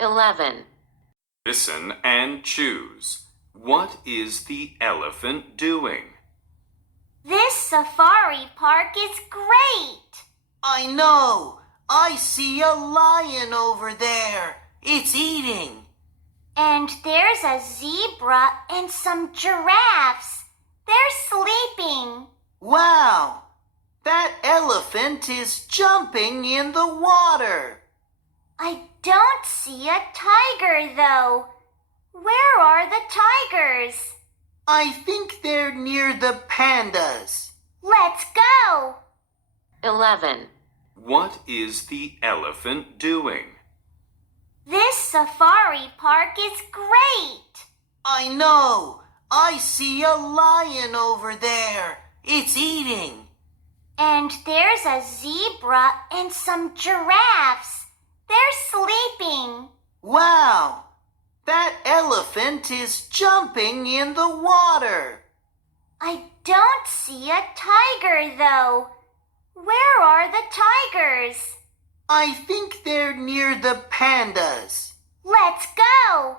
11. Listen and choose. What is the elephant doing? This safari park is great. I know. I see a lion over there. It's eating. And there's a zebra and some giraffes. They're sleeping. Wow! That elephant is jumping in the water. I don't see a tiger, though. Where are the tigers? I think they're near the pandas. Let's go. 11. What is the elephant doing? This safari park is great. I know. I see a lion over there. It's eating. And there's a zebra and some giraffes. They're sleeping. Wow! That elephant is jumping in the water. I don't see a tiger, though. Where are the tigers? I think they're near the pandas. Let's go.